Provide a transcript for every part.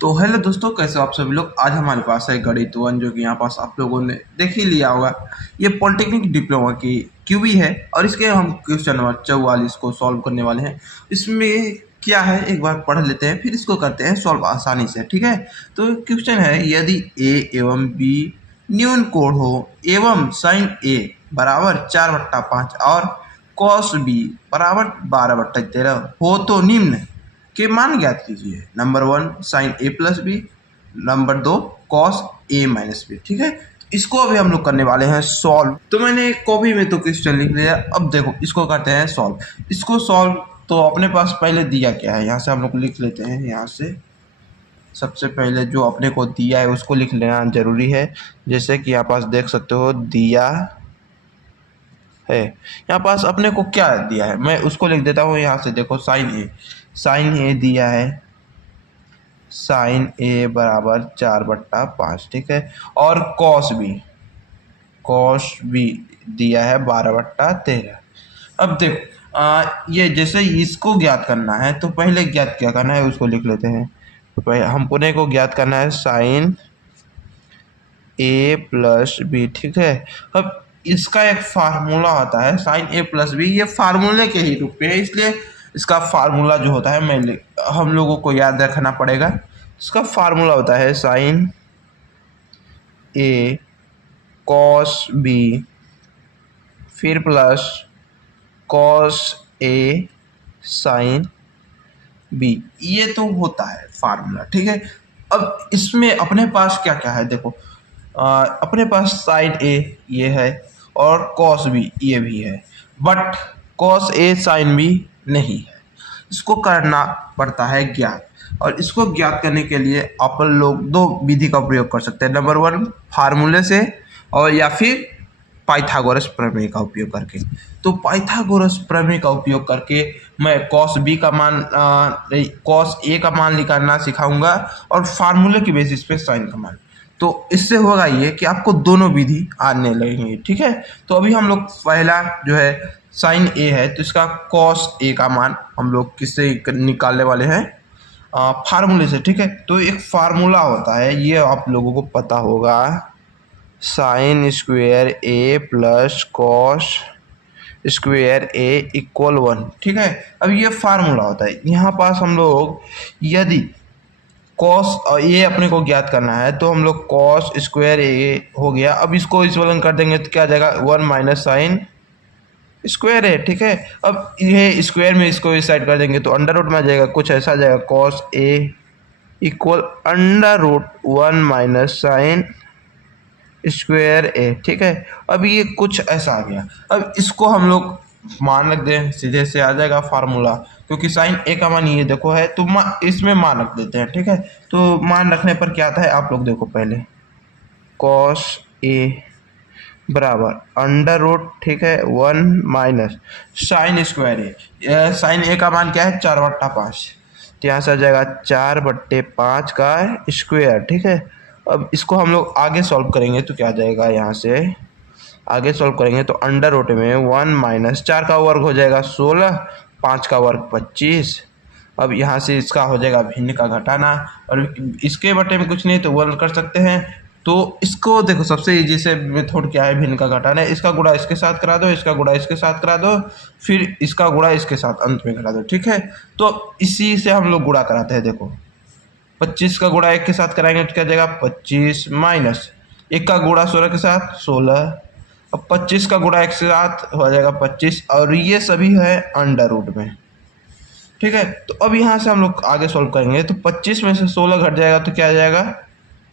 तो हेलो दोस्तों, कैसे हो आप सभी लोग। आज हमारे पास है गणित वन, जो कि यहाँ पास आप लोगों ने देख ही लिया होगा। ये पॉलिटेक्निक डिप्लोमा की क्यूबी है और इसके हम क्वेश्चन नंबर 44 को सॉल्व करने वाले हैं। इसमें क्या है, एक बार पढ़ लेते हैं फिर इसको करते हैं सॉल्व आसानी से, ठीक है। तो क्वेश्चन है, यदि ए एवं बी न्यून कोण हो एवं साइन ए बराबर 4/5 और कॉस बी बराबर 12/13 हो तो निम्न के मान ज्ञात कीजिए। Number 1 sign A plus B, number 2 cos A minus B, ठीक है। इसको अभी हम लोग करने वाले हैं सॉल्व। तो मैंने कॉपी में तो क्वेश्चन लिख लिया, अब देखो इसको करते हैं सॉल्व। इसको सॉल्व तो अपने पास पहले दिया क्या है, यहाँ से हम लोग लिख लेते हैं। यहाँ से सबसे पहले जो अपने को दिया है उसको लिख लेना जरूरी है। जैसे कि यहाँ पास देख सकते हो दिया है, यहाँ पास अपने को क्या दिया है मैं उसको लिख देता हूँ। यहाँ से देखो साइन ए दिया है, साइन ए बराबर 4/5, ठीक है। और कॉस बी दिया है 12/13। अब देखो ये जैसे इसको ज्ञात करना है तो पहले ज्ञात क्या करना है उसको लिख लेते हैं। तो पहले हम पुनः को ज्ञात करना है साइन ए प्लस बी, ठीक है। अब इसका एक फार्मूला होता है साइन ए प्लस बी, ये फार्मूले के ही रूप में है, इसलिए इसका फार्मूला जो होता है हम लोगों को याद रखना पड़ेगा। इसका फार्मूला होता है साइन ए कॉस बी फिर plus cos a sine B, ये तो होता है फार्मूला, ठीक है। अब इसमें अपने पास क्या क्या है देखो, अपने पास साइन ए ये है और कॉस बी ये भी है, but cos a sine b नहीं है। इसको करना पड़ता है ज्ञात, और इसको ज्ञात करने के लिए अपन लोग दो विधि का प्रयोग कर सकते हैं। नंबर 1 फार्मूले से, और या फिर पाइथागोरस प्रमेय का उपयोग करके। तो पाइथागोरस प्रमेय का उपयोग करके मैं कॉस बी का मान कॉस ए का मान निकालना सिखाऊंगा और फार्मूले की बेसिस पे साइन का मान। तो इससे होगा ये कि आपको दोनों विधि आने लगेंगे, ठीक है। तो अभी हम लोग पहला जो है साइन ए है, तो इसका कॉस ए का मान हम लोग किससे निकालने वाले हैं, फार्मूले से, ठीक है। तो एक फार्मूला होता है, ये आप लोगों को पता होगा, साइन स्क्वेयर ए प्लस कॉस स्क्वेयर ए इक्वल 1, ठीक है। अब ये फार्मूला होता है। यहाँ पास हम लोग यदि कॉस ए अपने को ज्ञात करना है तो हम लोग कॉस स्क्वायर ए हो गया। अब इसको इस वलन कर देंगे तो क्या आ जाएगा, 1 माइनस साइन स्क्वायर है, ठीक है। अब ये स्क्वायर में इसको इस साइड कर देंगे तो अंडर रूट में आ जाएगा, कुछ ऐसा आ जाएगा, cos a equal under root 1 minus sine square a, ठीक है। अब ये कुछ ऐसा आ गया। अब इसको हम लोग मान रख दें, सीधे से आ जाएगा फार्मूला, क्योंकि साइन ए का मान ये देखो है तो इसमें मान रख देते हैं, ठीक है। तो मान रखने पर क्या आता है आप लोग देखो, पहले कॉस ए बराबर अंडर रूट, ठीक है, 1 माइनस साइन स्क्वायर ए। साइन ए का मान क्या है, 4/5, तो यहाँ से आ जाएगा 4/5 का स्क्वायर, ठीक है। अब इसको हम लोग आगे सॉल्व करेंगे तो क्या आ जाएगा, यहाँ से आगे सॉल्व करेंगे तो अंडर रूट में 1 माइनस 4 का वर्ग हो जाएगा 16, 5 का वर्ग 25। अब यहाँ से इसका हो जाएगा भिन्न का घटाना, और इसके बटे में कुछ नहीं तो 1 कर सकते हैं। तो इसको देखो सबसे इजी से मेथड क्या है भिन्न का घटाना है, इसका गुणा इसके साथ करा दो, इसका गुणा इसके साथ करा दो, फिर इसका गुणा इसके साथ अंत में करा दो, ठीक है। तो इसी से हम लोग गुणा कराते हैं। देखो 25 का गुणा 1 के साथ कराएंगे तो क्या जाएगा, 25 माइनस 1 का गुणा 16 के साथ 16। अब 25 का गुणा 1 के साथ हो जाएगा 25, और ये सभी है अंडर रूट में, ठीक है। तो अब यहाँ से हम लोग आगे सॉल्व करेंगे तो 25 में से 16 घट जाएगा तो क्या आ जाएगा,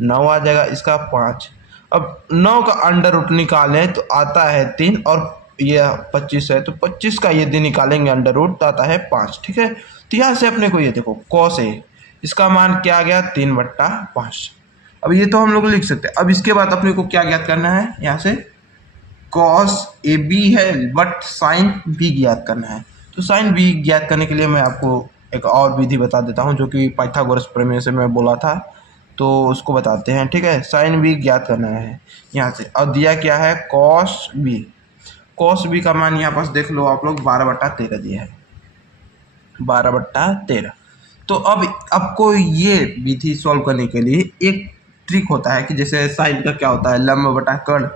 9 आ जाएगा, इसका 5। अब 9 का अंडर रूट निकालें तो आता है 3, और ये 25 है तो 25 का यदि निकालेंगे अंडर रूट तो आता है 5, ठीक है। तो यहाँ से अपने को ये देखो कॉस ए, इसका मान क्या आ गया, 3/5। अब ये तो हम लोग लिख सकते हैं। अब इसके बाद अपने को क्या ज्ञात करना है, यहाँ से कॉस ए बी है बट साइन बी ज्ञात करना है। तो साइन बी ज्ञात करने के लिए मैं आपको एक और विधि बता देता हूँ, जो कि पाइथागोरस प्रमेय से मैं बोला था, तो उसको बताते हैं, ठीक है। साइन बी ज्ञात करना है यहाँ से, और दिया क्या है, कॉस बी का मान यहाँ पास देख लो आप लोग, 12/13 दिया है, 12/13। तो अब आपको ये विधि सॉल्व करने के लिए एक ट्रिक होता है कि जैसे साइन का क्या होता है, लंब बटा कर्ण,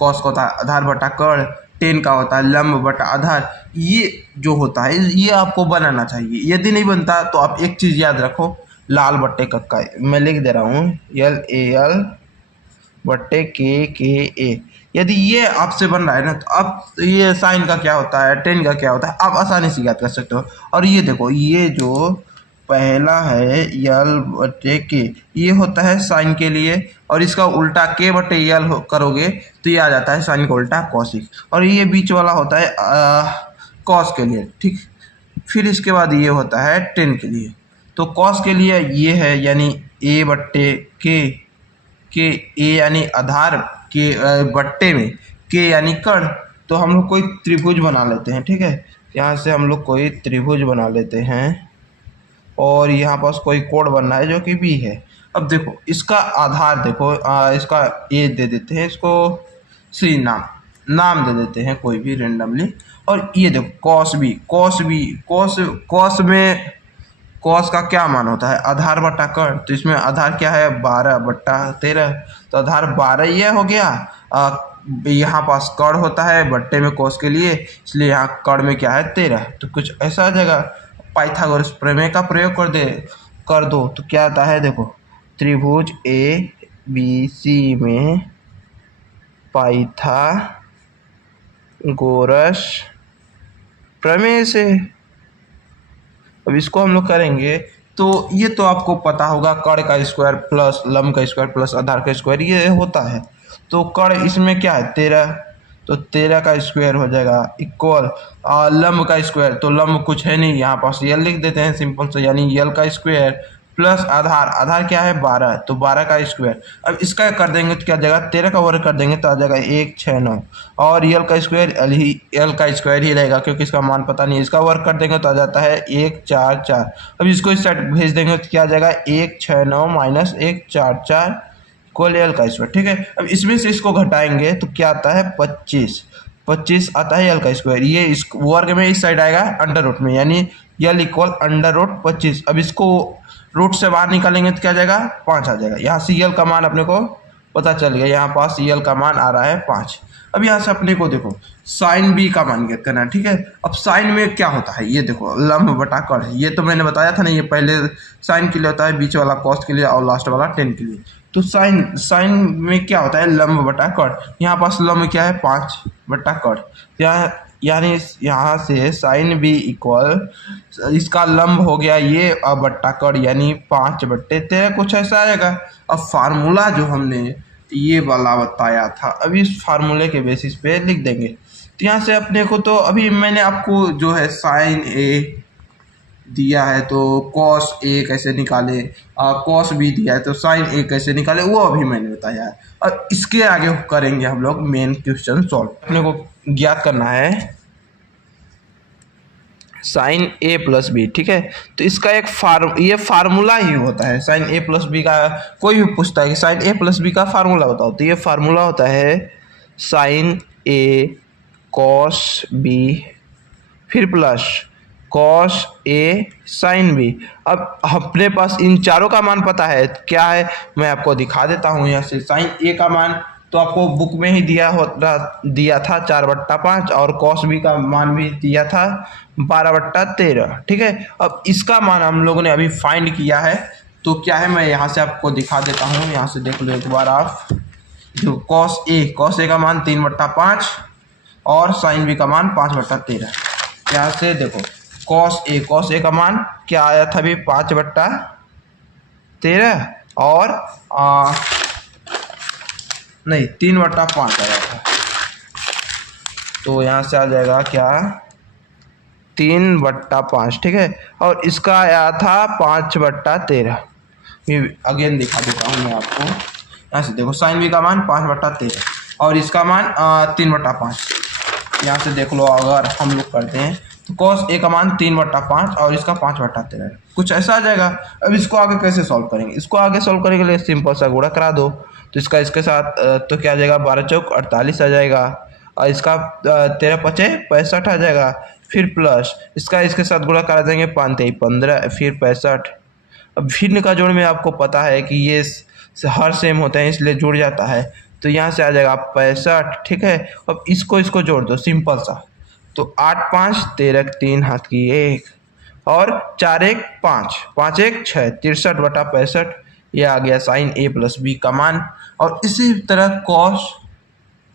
कॉस का होता है आधार बटा कर्ण, टेन का होता है लंब बटा आधार। ये जो होता है ये आपको बनाना चाहिए। यदि नहीं बनता तो आप एक चीज़ याद रखो, लाल बट्टे कक्का, मैं लिख दे रहा हूँ LAL बट्टे के ए। यदि ये आपसे बन रहा है ना तो आप ये साइन का क्या होता है, टेन का क्या होता है, आप आसानी से याद कर सकते हो। और ये देखो, ये जो पहला है यल बटे के, ये होता है साइन के लिए, और इसका उल्टा के बटे यल करोगे तो ये आ जाता है साइन का उल्टा कॉसिक, और ये बीच वाला होता है कॉस के लिए, ठीक। फिर इसके बाद ये होता है टेन के लिए। तो कॉस के लिए ये है यानी ए बट्टे के ए यानी आधार के बट्टे में के यानी कर्ण। तो हम लोग कोई त्रिभुज बना लेते हैं, ठीक है। यहाँ से हम लोग कोई त्रिभुज बना लेते हैं और यहाँ पास कोई कोण बनना है जो कि बी है। अब देखो इसका आधार देखो, इसका ए दे देते हैं, इसको सी नाम दे देते हैं कोई भी रेंडमली। और ये देखो कॉस में कॉस का क्या मान होता है, आधार बटा कर्ण। तो इसमें आधार क्या है 12/13, तो आधार 12 ये हो गया। यहाँ पास कर्ण होता है बट्टे में कॉस के लिए, इसलिए यहाँ कर्ण में क्या है 13। तो कुछ ऐसा जगह पाइथागोरस प्रमेय का प्रयोग कर दो तो क्या आता है, देखो त्रिभुज ABC में पाइथागोरस प्रमेय से। अब इसको हम लोग करेंगे तो ये तो आपको पता होगा, कर्ण का स्क्वायर प्लस लंब का स्क्वायर प्लस आधार का स्क्वायर ये होता है। तो कर्ण इसमें क्या है 13, तो 13 का स्क्वायर हो जाएगा इक्वल लंब का स्क्वायर, तो लंब कुछ है नहीं, यहाँ पास यल लिख देते हैं सिंपल से, यानी यल का स्क्वायर प्लस आधार क्या है 12, तो 12 का स्क्वायर। अब इसका कर देंगे तो क्या जाएगा 13 का वर्ग कर देंगे तो आ जाएगा 169, और यल का स्क्वायर यल का स्क्वायर ही रहेगा क्योंकि इसका मान पता नहीं। इसका वर्ग कर देंगे तो आ जाता है 144। अब इसको इस साइड भेज देंगे तो क्या आ जाएगा 169 माइनस 144 इक्वल यल का स्क्वायर, ठीक है। अब इसमें से इसको घटाएंगे तो क्या आता है 25 आता है यल का स्क्वायर। ये इस वर्ग में इस साइड आएगा अंडर रूट में, यानी यल इक्वल अंडर रूट 25। अब इसको रूट से बाहर निकालेंगे तो क्या जाएगा 5 आ जाएगा। यहाँ से यल का मान अपने को पता चल गया, यहाँ पास यल का मान आ रहा है 5। अब यहाँ से अपने को देखो साइन बी का मान ज्ञात करना है, ठीक है। अब साइन में क्या होता है, ये देखो लंब बटा कर्ण, ये तो मैंने बताया था ना, ये पहले साइन के लिए होता है, बीच वाला कॉस के लिए और लास्ट वाला टेन के लिए। तो साइन में क्या होता है लंब बटा कर्ण, यहाँ पास लंब क्या है 5/कर्ण, यानी यहाँ से साइन बी इक्वल इसका लंब हो गया ये बट्टा कर्ण यानी 5/13, कुछ ऐसा आएगा। अब फार्मूला जो हमने ये वाला बताया था, अभी इस फार्मूले के बेसिस पे लिख देंगे। तो यहाँ से अपने को तो अभी मैंने आपको जो है साइन ए दिया है तो कॉस ए कैसे निकाले, कॉस बी दिया है तो साइन ए कैसे निकाले, वो अभी मैंने बताया है। और इसके आगे करेंगे हम लोग मेन क्वेश्चन सॉल्व। अपने को ज्ञात करना है साइन ए प्लस बी, ठीक है। तो इसका एक ये फार्मूला ही होता है साइन ए प्लस बी का। कोई भी पूछता है कि साइन ए प्लस बी का फार्मूला बताओ, तो ये फार्मूला होता है साइन ए कॉस बी फिर plus cos a sine B. अब अपने पास इन चारों का मान पता है, क्या है मैं आपको दिखा देता हूँ। यहाँ से साइन ए का मान तो आपको बुक में ही दिया था 4/5, और कॉस बी का मान भी दिया था 12/13, ठीक है। अब इसका मान हम लोगों ने अभी फाइंड किया है, तो क्या है मैं यहाँ से आपको दिखा देता हूँ। यहाँ से देख लो एक बार आप, जो कॉस ए का मान 3/5 और साइन बी का मान 5/13। यहाँ से देखो कॉस ए का मान क्या आया था अभी 5/13 और नहीं 3/5 आया था, तो यहाँ से आ जाएगा क्या 3/5, ठीक है। और इसका आया था 5/13। अगेन दिखा देता हूँ मैं आपको। यहाँ से देखो साइन बी का मान 5/13 और इसका मान 3/5। यहाँ से देख लो, अगर हम लोग करते हैं तो cos ए का मान 3/5 और इसका 5/13, कुछ ऐसा आ जाएगा। अब इसको आगे कैसे सॉल्व करेंगे, इसको आगे सॉल्व करने के लिए सिंपल सा गुणा करा दो, तो इसका इसके साथ तो क्या आ जाएगा 12 चौक 48 आ जाएगा, और इसका 13 पचे 65 आ जाएगा। फिर प्लस इसका इसके साथ गुणा करा देंगे 5 3 15 फिर 65। अब भिन्न का जोड़ में आपको पता है कि ये हर सेम होते हैं इसलिए जुड़ जाता है, तो यहाँ से आ जाएगा 65। ठीक है, अब इसको जोड़ दो सिंपल सा, तो 8 5 13 3 हाथ की 1 और 4 1 5 5 1 6 63/65। ये आ गया साइन ए प्लस बी का मान। और इसी तरह कॉस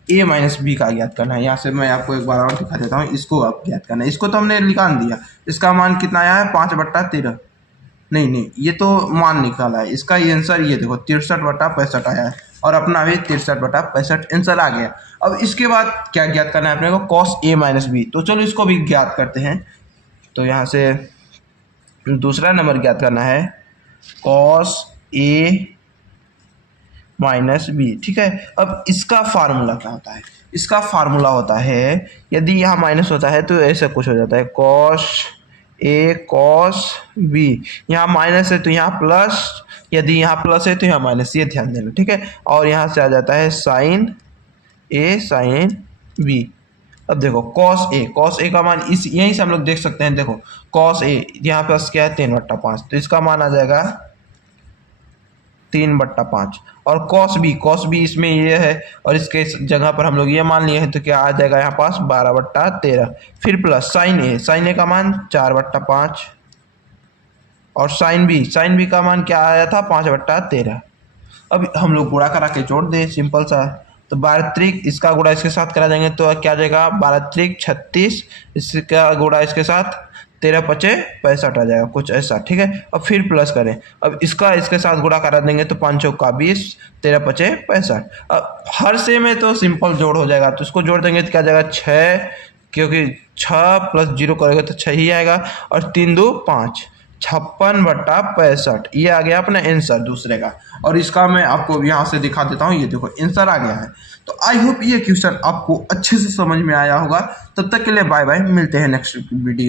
ए माइनस बी का ज्ञात करना है। यहाँ से मैं आपको एक बार और दिखा देता हूँ, इसको आप ज्ञात करना है। इसको तो हमने निकाल दिया, इसका मान कितना आया है 5/13। नहीं ये तो मान निकाला है, इसका ये आंसर ये देखो 63/65 आया है और अपना भी 63/65 आंसर आ गया। अब इसके बाद क्या ज्ञात करना है अपने को, कॉस ए माइनस बी। तो चलो इसको भी ज्ञात करते हैं। तो यहाँ से दूसरा नंबर ज्ञात करना है कॉस ए माइनस बी। ठीक है, अब इसका फार्मूला क्या होता है, इसका फार्मूला होता है, यदि यहाँ माइनस होता है तो ऐसा कुछ हो जाता है, कॉस ए कॉस बी। यहाँ माइनस है तो यहाँ प्लस, यदि यहाँ प्लस है तो यहाँ माइनस, ये ध्यान देना। ठीक है, और यहाँ से आ जाता है साइन ए साइन बी। अब देखो कॉस ए का मान इस यहीं से हम लोग देख सकते हैं। देखो कॉस ए यहाँ प्लस क्या है 3/5, तो इसका मान आ जाएगा 3/5। और कॉस बी इसमें ये है और इसके जगह पर हम लोग ये मान लिए हैं, तो क्या आ जाएगा यहाँ पास 12/13। फिर प्लस साइन ए का मान 4/5 और साइन बी का मान क्या आया था 5/13। अब हम लोग गुणा करा के जोड़ दे सिंपल सा, तो 12 त्रिक इसका गुणा इसके साथ करा देंगे तो क्या आ जाएगा 12 त्रिक 36, इसका गुणा इसके साथ 13 5 65 आ जाएगा कुछ ऐसा। ठीक है, अब फिर प्लस करें, अब इसका इसके साथ गुणा करा देंगे तो 5 चौका 20 13 5 65। अब हर से में तो सिंपल जोड़ हो जाएगा, तो इसको जोड़ देंगे तो क्या जाएगा 6, क्योंकि 6 + 0 करेंगे तो 6 ही आएगा, और 3 2 5 56/65। ये आ गया अपना आंसर दूसरे का। और इसका मैं आपको यहाँ से दिखा देता हूँ, ये देखो आंसर आ गया है। तो आई होप ये क्वेश्चन आपको अच्छे से समझ में आया होगा। तब तक के लिए बाय बाय, मिलते हैं नेक्स्ट वीडियो में।